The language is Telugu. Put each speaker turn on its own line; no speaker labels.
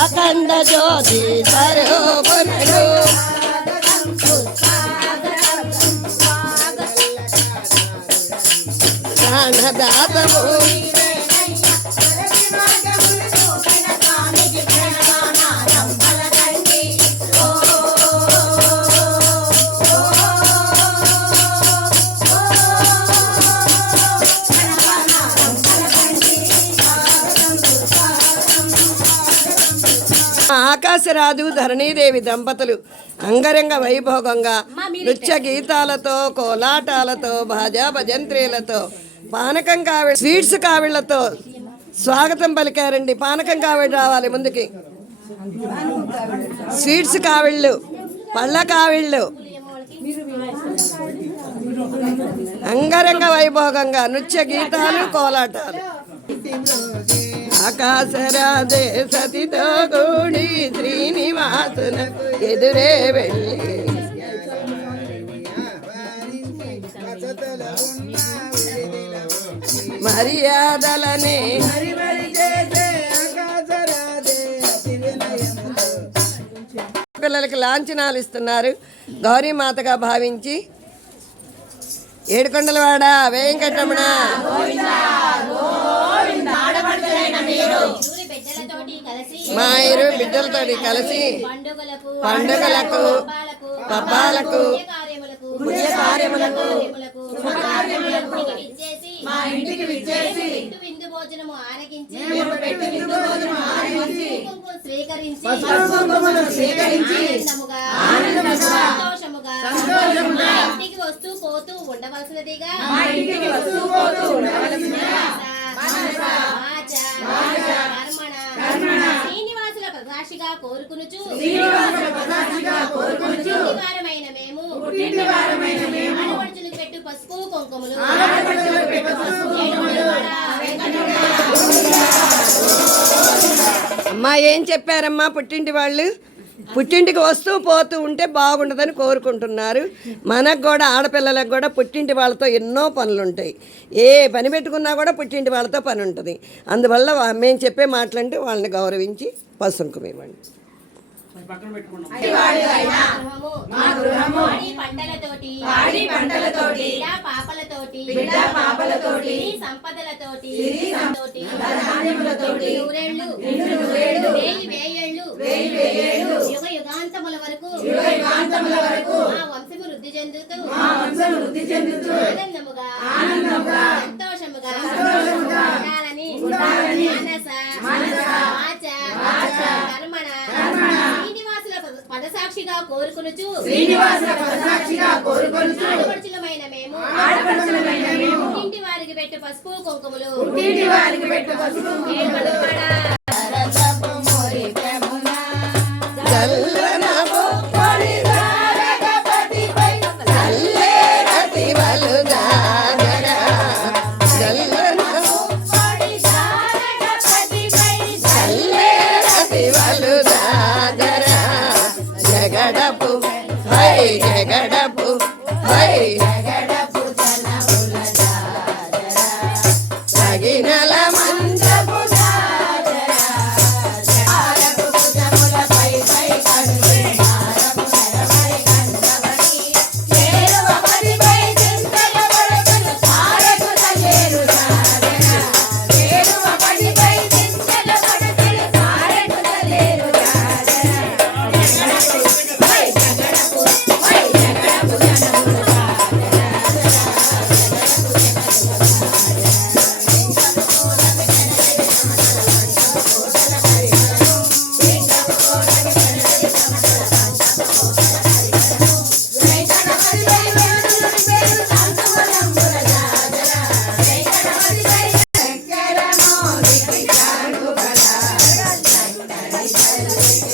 అఖండ జ్యోతి స్వరూపునడు ప్రాణదాతము ఆకాశరాజు ధరణీదేవి దంపతులు. అంగరంగ వైభోగంగా నృత్య గీతాలతో కోలాటాలతో భాజా భజంత్రీలతో పానకం కావిడ స్వీట్స్ కావిళ్ళతో స్వాగతం పలికారండి. పానకం కావిడ రావాలి ముందుకి. స్వీట్స్ కావిళ్ళు పళ్ళ కావిళ్ళు. అంగరంగ వైభోగంగా నృత్య గీతాలు కోలాటాలు. ఆకాశరాజే సతితో కూడి శ్రీనివాసునకు ఎదురే వెళ్ళి. మర్యాదలని
మర్యాదలనే
పిల్లలకి లాంఛనాలు ఇస్తున్నారు. గౌరీమాతగా భావించి ఏడుకొండలవాడ వెంకటరమణ. మా ఇరు బిడ్డలతోటి కలిసి
పండుగలకు పబ్బాలకు కార్యములకు మా ఇంటికి విచ్చేసి భోజనము ఆరగించి స్వీకరించి సంతోషముగా ఇంటికి వస్తూ పోతూ ఉండవలసినదిగా మా ఇంటికి వస్తూ పోతూ ఉండవలసినదిగా శ్రీనివాసుల ప్రకాశిగా కోరుకునుచు. వారమైన మేము. పెట్టు పసుపు కుంకుమలు.
అమ్మా ఏం చెప్పారమ్మా పుట్టింటి వాళ్ళు? పుట్టింటికి వస్తూ పోతూ ఉంటే బాగుండదని కోరుకుంటున్నారు. మనకు కూడా ఆడపిల్లలకు కూడా పుట్టింటి వాళ్ళతో ఎన్నో పనులు ఉంటాయి ఏ పని పెట్టుకున్నా కూడా పుట్టింటి వాళ్ళతో పని ఉంటుంది. అందువల్ల మేము చెప్పే మాటలంటే వాళ్ళని గౌరవించి పసుంకుమ ఇవ్వండి
పంటలతోటి. పంటలతోటి. పాపలతోటి. పాపలతోటి. సంపదలతోటి. తోటి ధాన్యములతోటి. నూరేళ్ళు. నూరేళ్ళు. వేయి వేయేళ్ళు. వేయి వేయేళ్ళు. యుగ యుగాంతముల వరకు. యుగ యుగాంతముల వరకు. మా వంశము వృద్ధి చెందుతూ. మా వంశము వృద్ధి చెందుతూ. పదసాక్షిగా కోరుకొనుచు. కోరుకొనుచు. ఆడపడుచులమైన మేము. ఆడపడుచులమైన మేము. ఇంటి వారికి పెట్టు పసుపు కుంకుమలు. ఇంటి వారికి పెట్టు పసుపు
పొడి జగడపు హై
Bye.